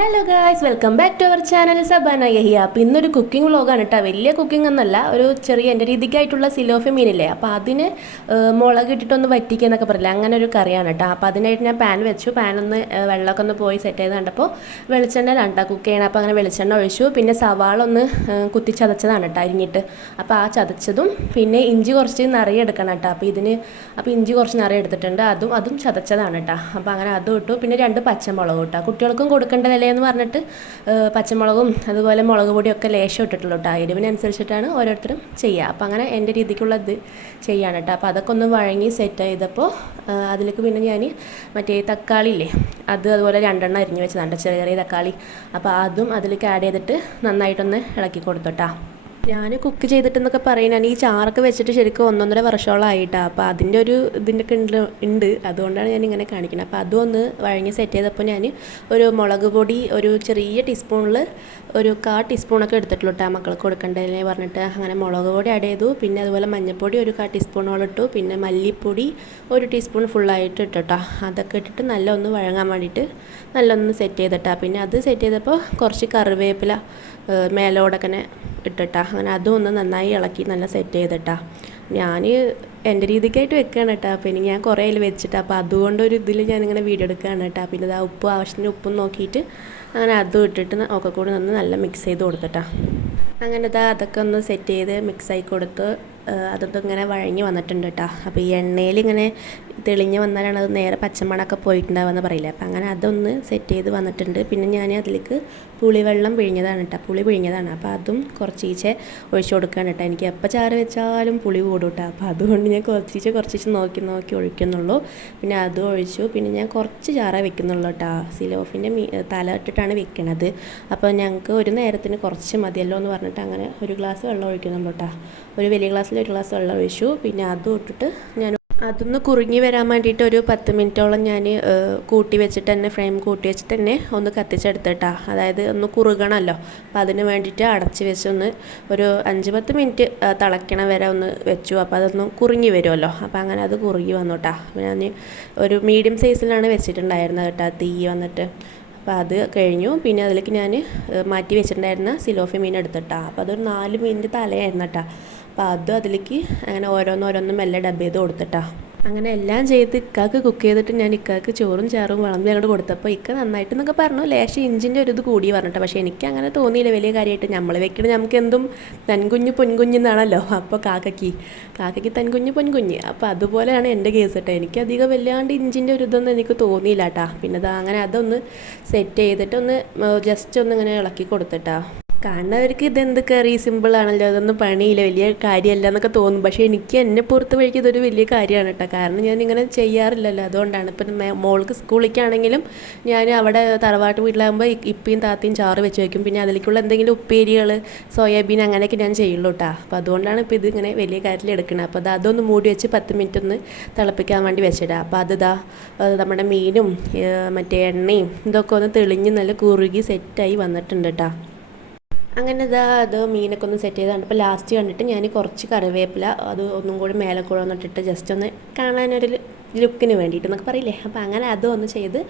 Hello guys, welcome back to our channel Sabana Yahiya. അപ്പോൾ ഇന്നൊരു cooking വ്ളോഗാണ് കേട്ടോ. വലിയ കുക്കിംഗ് ഒന്നല്ല, ഒരു ചെറിയ എൻ്റെ രീതിക്കായിട്ടുള്ള സിലോഫി മീനില്ലേ, അപ്പോൾ അതിന് മുളക് ഇട്ടിട്ടൊന്ന് വറ്റിക്കുക എന്നൊക്കെ പറയില്ല, അങ്ങനെ ഒരു കറിയാണ് കേട്ടോ. അപ്പോൾ അതിനായിട്ട് ഞാൻ പാൻ വെച്ചു. പാനൊന്ന് വെള്ളമൊക്കെ ഒന്ന് പോയി സെറ്റ് ചെയ്ത് കണ്ടപ്പോൾ വെളിച്ചെണ്ണയിലാണ് കേട്ടോ കുക്ക് ചെയ്യണം. അപ്പോൾ അങ്ങനെ വെളിച്ചെണ്ണ ഒഴിച്ചു. പിന്നെ സവാള ഒന്ന് കുത്തി ചതച്ചതാണ് കേട്ടോ അരിഞ്ഞിട്ട്. അപ്പോൾ ആ ചതച്ചതും പിന്നെ ഇഞ്ചി കുറച്ച് നിറയെ എടുക്കണം കേട്ടോ. അപ്പോൾ ഇഞ്ചി കുറച്ച് നിറയെ എടുത്തിട്ടുണ്ട്, അതും ചതച്ചതാണ് കേട്ടോ. അപ്പോൾ അങ്ങനെ അതും ഇട്ടു. പിന്നെ 2 പച്ചമുളക് കേട്ടോ, കുട്ടികൾക്കും കൊടുക്കേണ്ടതല്ലേ എന്ന് പറഞ്ഞിട്ട് പച്ചമുളകും അതുപോലെ മുളക് പൊടിയൊക്കെ ലേശം ഇട്ടിട്ടുള്ളൂ കേട്ടോ. എരിവിനനുസരിച്ചിട്ടാണ് ഓരോരുത്തരും ചെയ്യുക. അപ്പോൾ അങ്ങനെ എൻ്റെ രീതിക്കുള്ള ഇത് ചെയ്യാണ് കേട്ടോ. അപ്പോൾ അതൊക്കെ ഒന്ന് വഴങ്ങി സെറ്റ് ചെയ്തപ്പോൾ അതിലേക്ക് പിന്നെ ഞാൻ മറ്റേ തക്കാളി ഇല്ലേ, അതുപോലെ 2 എണ്ണം അരിഞ്ഞ് വെച്ചതാണ്, ചെറിയ തക്കാളി. അപ്പോൾ അതും അതിലേക്ക് ആഡ് ചെയ്തിട്ട് നന്നായിട്ടൊന്ന് ഇളക്കി കൊടുത്തോട്ടാ. ഞാൻ കുക്ക് ചെയ്തിട്ടെന്നൊക്കെ പറയുന്നത് ഈ ചാറൊക്കെ വെച്ചിട്ട് ശരിക്കും 1.5 വർഷത്തോളമായിട്ടാണ്. അപ്പോൾ അതിൻ്റെ ഇതിൻ്റെയൊക്കെ ഉണ്ട്, അതുകൊണ്ടാണ് ഞാൻ ഇങ്ങനെ കാണിക്കുന്നത്. അപ്പോൾ അതും ഒന്ന് വഴങ്ങി സെറ്റ് ചെയ്തപ്പോൾ ഞാൻ ഒരു മുളക് പൊടി ഒരു ചെറിയ ടീസ്പൂണിൽ ഒരു 1/4 ടീസ്പൂണൊക്കെ എടുത്തിട്ടുള്ളൂ കേട്ടോ, മക്കൾക്ക് കൊടുക്കേണ്ടതിനെ പറഞ്ഞിട്ട്. അങ്ങനെ മുളക് പൊടി ആഡ് ചെയ്തു. പിന്നെ അതുപോലെ മഞ്ഞൾപ്പൊടി ഒരു 1/4 ടീസ്പൂണോളം ഇട്ടു. പിന്നെ മല്ലിപ്പൊടി 1 ടീസ്പൂൺ ഫുള്ളായിട്ട് ഇട്ടോ. അതൊക്കെ ഇട്ടിട്ട് നല്ല ഒന്ന് വഴങ്ങാൻ വേണ്ടിയിട്ട് നല്ലൊന്ന് സെറ്റ് ചെയ്തിട്ടാ. പിന്നെ അത് സെറ്റ് ചെയ്തപ്പോൾ കുറച്ച് കറിവേപ്പില മേലോടൊക്കെ ഇട്ടിട്ടാ. അങ്ങനെ അതും ഒന്ന് നന്നായി ഇളക്കി നല്ല സെറ്റ് ചെയ്തിട്ടാ. ഞാൻ എൻ്റെ രീതിക്കായിട്ട് വെക്കുകയാണ് കേട്ടോ. പിന്നെ ഞാൻ കുറേ അതിൽ വെച്ചിട്ട്, അപ്പോൾ അതുകൊണ്ടൊരു ഇതിൽ ഞാനിങ്ങനെ വീഡിയോ എടുക്കുകയാണ് കേട്ടോ. പിന്നെ ഇതാ ആവശ്യത്തിന് ഉപ്പും നോക്കിയിട്ട് അങ്ങനെ അതും ഇട്ടിട്ട് ഒക്കെ കൂടി നല്ല മിക്സ് ചെയ്ത് കൊടുത്തിട്ടാ. അങ്ങനെ അതൊക്കെ ഒന്ന് സെറ്റ് ചെയ്ത് മിക്സായി കൊടുത്ത് അതൊക്കെ ഇങ്ങനെ വഴങ്ങി വന്നിട്ടുണ്ട് കേട്ടോ. അപ്പോൾ ഈ എണ്ണയിൽ ഇങ്ങനെ തെളിഞ്ഞ് വന്നാലാണ് അത് നേരെ പച്ചമണമൊക്കെ പോയിട്ടുണ്ടാവുമെന്ന് പറയില്ല. അപ്പോൾ അങ്ങനെ അതൊന്ന് സെറ്റ് ചെയ്ത് വന്നിട്ടുണ്ട്. പിന്നെ ഞാൻ അതിലേക്ക് പുളിവെള്ളം പിഴിഞ്ഞതാണ് കേട്ടോ, പുളി പിഴിഞ്ഞതാണ്. അപ്പോൾ അതും കുറച്ചീച്ചെ ഒഴിച്ച് കൊടുക്കുകയാണ് കേട്ടോ. എനിക്ക് എപ്പോൾ ചാറ് വെച്ചാലും പുളി കൂടും കേട്ടോ. അപ്പോൾ അതുകൊണ്ട് ഞാൻ കുറച്ചീച്ച് നോക്കി ഒഴിക്കുന്നുള്ളൂ. പിന്നെ അതും ഒഴിച്ചു. പിന്നെ ഞാൻ കുറച്ച് ചാറേ വെക്കുന്നുള്ളൂ കേട്ടോ. സിലോഫിൻ്റെ തല ഇട്ടിട്ടാണ് വെക്കണത്. അപ്പോൾ ഞങ്ങൾക്ക് ഒരു നേരത്തിന് കുറച്ച് മതിയല്ലോ എന്ന് പറഞ്ഞിട്ട് അങ്ങനെ 1 ഗ്ലാസ് വെള്ളം ഒഴിക്കുന്നുള്ളൂ കേട്ടോ. ഒരു വലിയ ഗ്ലാസ്സിൽ 1 ഗ്ലാസ് വെള്ളം ഒഴിച്ചു. പിന്നെ അതും ഇട്ടിട്ട് ഞാൻ അതൊന്ന് കുറുങ്ങി വരാൻ വേണ്ടിയിട്ട് ഒരു 10 മിനിറ്റോളം ഞാൻ കൂട്ടി വെച്ചിട്ട് തന്നെ, ഫ്ലെയിം കൂട്ടി വെച്ചിട്ട് തന്നെ ഒന്ന് കത്തിച്ചെടുത്തിട്ടാ. അതായത് ഒന്ന് കുറുകണമല്ലോ, അപ്പോൾ അതിന് വേണ്ടിയിട്ട് അടച്ച് വെച്ചൊന്ന് ഒരു 5-10 മിനിറ്റ് തിളയ്ക്കണ വരെ ഒന്ന് വെച്ചു. അപ്പോൾ അതൊന്ന് കുറുങ്ങി വരുമല്ലോ. അപ്പോൾ അങ്ങനെ അത് കുറുകി വന്നു കേട്ടോ. അപ്പോൾ ഞാൻ ഒരു മീഡിയം സൈസിലാണ് വെച്ചിട്ടുണ്ടായിരുന്നത് കേട്ടോ തീ വന്നിട്ട്. അപ്പോൾ അത് കഴിഞ്ഞു. പിന്നെ അതിലേക്ക് ഞാൻ മാറ്റി വെച്ചിട്ടുണ്ടായിരുന്ന സിലോഫി മീൻ എടുത്തിട്ടാ. അപ്പോൾ അതൊരു 4 മീനിൻ്റെ തലയായിരുന്നു കേട്ടോ. അപ്പോൾ അതിലേക്ക് അങ്ങനെ ഓരോന്നും മെല്ലെ ഡബ് ചെയ്ത് കൊടുത്തിട്ടാ. അങ്ങനെ എല്ലാം ചെയ്ത് ഇക്കാക്ക് കുക്ക് ചെയ്തിട്ട് ഞാൻ ഇക്കാക്ക് ചോറും ചാറും വിളമ്പി അങ്ങോട്ട് കൊടുത്തപ്പോൾ ഇക്ക നന്നായിട്ടെന്നൊക്കെ പറഞ്ഞു. ലേശം ഇഞ്ചിൻ്റെ ഒരു ഇത് കൂടി പറഞ്ഞിട്ട്. പക്ഷേ എനിക്ക് അങ്ങനെ തോന്നിയില്ല വലിയ കാര്യമായിട്ട്. നമ്മൾ വെക്കണത് നമുക്ക് എന്തും തൻകുഞ്ഞ് പൊൻകുഞ്ഞെന്നാണല്ലോ. അപ്പോൾ കാക്കയ്ക്ക് തൻകുഞ്ഞ് പൊൻകുഞ്ഞ്. അപ്പോൾ അതുപോലെയാണ് എൻ്റെ കേസ് കേട്ടോ. എനിക്കധികം വല്ലാണ്ട് ഇഞ്ചിൻ്റെ ഒരു ഇതൊന്നും എനിക്ക് തോന്നിയില്ല കേട്ടോ. പിന്നെ അങ്ങനെ അതൊന്ന് സെറ്റ് ചെയ്തിട്ട് ഒന്ന് ജസ്റ്റ് ഒന്ന് ഇങ്ങനെ ഇളക്കി കൊടുത്തിട്ടാ. കാണുന്നവർക്ക് ഇതെന്ത് കറി സിമ്പിളാണല്ലോ, അതൊന്നും പണിയില്ല, വലിയ കാര്യമല്ല എന്നൊക്കെ തോന്നും. പക്ഷേ എനിക്ക് എന്നെ പുറത്ത് വഴിക്ക് ഇതൊരു വലിയ കാര്യമാണ് കേട്ടോ. കാരണം ഞാനിങ്ങനെ ചെയ്യാറില്ലല്ലോ, അതുകൊണ്ടാണ്. ഇപ്പം മോൾക്ക് സ്കൂളിലേക്കാണെങ്കിലും ഞാൻ അവിടെ തറവാട്ട് വീട്ടിലാകുമ്പോൾ ഇപ്പയും താത്തയും ചാറ് വെച്ച് വയ്ക്കും. പിന്നെ അതിലേക്കുള്ള എന്തെങ്കിലും ഉപ്പേരികൾ, സോയാബീൻ അങ്ങനെയൊക്കെ ഞാൻ ചെയ്യുള്ളൂ കേട്ടോ. അപ്പോൾ അതുകൊണ്ടാണ് ഇപ്പോൾ ഇതിങ്ങനെ വലിയ കാര്യത്തിൽ എടുക്കുന്നത്. അപ്പോൾ അതൊന്ന് മൂടി വെച്ച് 10 മിനിറ്റ് ഒന്ന് തിളപ്പിക്കാൻ വേണ്ടി വെച്ചിടാം. അപ്പോൾ നമ്മുടെ മീനും മറ്റേ എണ്ണയും ഇതൊക്കെ ഒന്ന് തെളിഞ്ഞ് നല്ല കുറുകി സെറ്റായി വന്നിട്ടുണ്ട് കേട്ടോ. അങ്ങനെ അത് മീനൊക്കെ ഒന്ന് സെറ്റ് ചെയ്ത് കണ്ടപ്പോൾ ലാസ്റ്റ് കണ്ടിട്ട് ഞാൻ കുറച്ച് കറിവേപ്പില അത് ഒന്നും കൂടി മേലെ കൂടെ വന്നിട്ടിട്ട് ജസ്റ്റ് ഒന്ന് കാണാനൊരു ലുക്കിന് വേണ്ടിയിട്ട് എന്നൊക്കെ പറയില്ലേ. അപ്പോൾ അങ്ങനെ അതും ഒന്ന് ചെയ്ത്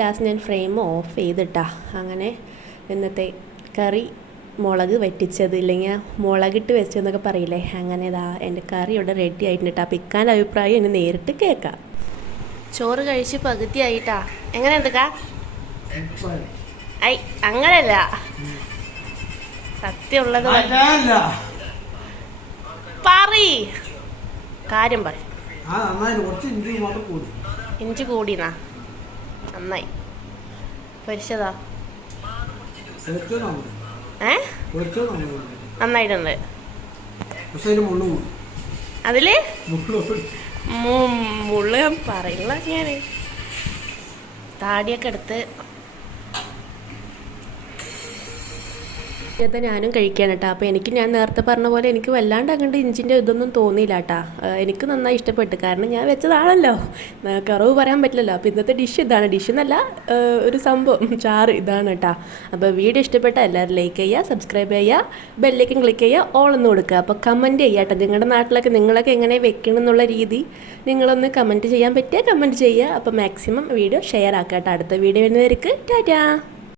ലാസ്റ്റ് ഞാൻ ഫ്ലെയിം ഓഫ് ചെയ്തിട്ടാ. അങ്ങനെ ഇന്നത്തെ കറി മുളക് വറ്റിച്ചത് ഇല്ലെങ്കിൽ മുളകിട്ട് വെച്ചതെന്നൊക്കെ പറയില്ലേ, അങ്ങനെ എൻ്റെ കറി ഇവിടെ റെഡി ആയിട്ടുണ്ട് കേട്ടോ. അപ്പോൾ ഇക്കാൻ്റെ അഭിപ്രായം എന്നെ നേരിട്ട് കേൾക്കാം. ചോറ് കഴിച്ച് പകുതി ആയിട്ടാ. എങ്ങനെ എന്തൊക്കെ അങ്ങനെയല്ല, സത്യമുള്ളത് കാര്യം പറ. ഇഞ്ചി കൂടിനാ നന്നായി പൊരിച്ചതാ. നന്നായിട്ടുണ്ട്. അതില് മുള്ള പറയില്ല, ഞാൻ താടിയൊക്കെ എടുത്ത് ഞാനും കഴിക്കാൻ കേട്ടോ. അപ്പോൾ ഞാൻ നേരത്തെ പറഞ്ഞ പോലെ എനിക്ക് വല്ലാണ്ട് അങ്ങോട്ട് ഇഞ്ചിൻ്റെ ഇതൊന്നും തോന്നിയില്ല കേട്ടോ. എനിക്ക് നന്നായി ഇഷ്ടപ്പെട്ടു. കാരണം ഞാൻ വെച്ചതാണല്ലോ, കുറവ് പറയാൻ പറ്റില്ലല്ലോ. അപ്പോൾ ഇന്നത്തെ ഡിഷ് ഇതാണ്. ഡിഷ് എന്നല്ല, ഒരു സംഭവം ചാറ് ഇതാണ് കേട്ടോ. അപ്പോൾ വീഡിയോ ഇഷ്ടപ്പെട്ട എല്ലാവരും ലൈക്ക് ചെയ്യുക, സബ്സ്ക്രൈബ് ചെയ്യുക, ബെല്ലൈക്കൻ ക്ലിക്ക് ചെയ്യുക, ഓൾ ഒന്ന് കൊടുക്കുക. അപ്പോൾ കമൻറ്റ് ചെയ്യുക കേട്ടോ. നിങ്ങളുടെ നാട്ടിലൊക്കെ നിങ്ങളൊക്കെ എങ്ങനെ വെക്കണം എന്നുള്ള രീതി നിങ്ങളൊന്ന് കമൻറ്റ് ചെയ്യാൻ പറ്റിയാൽ കമൻറ്റ് ചെയ്യുക. അപ്പോൾ മാക്സിമം വീഡിയോ ഷെയർ ആക്കുക കേട്ടോ. അടുത്ത വീഡിയോ വരുന്നവർക്ക് ടാറ്റാ.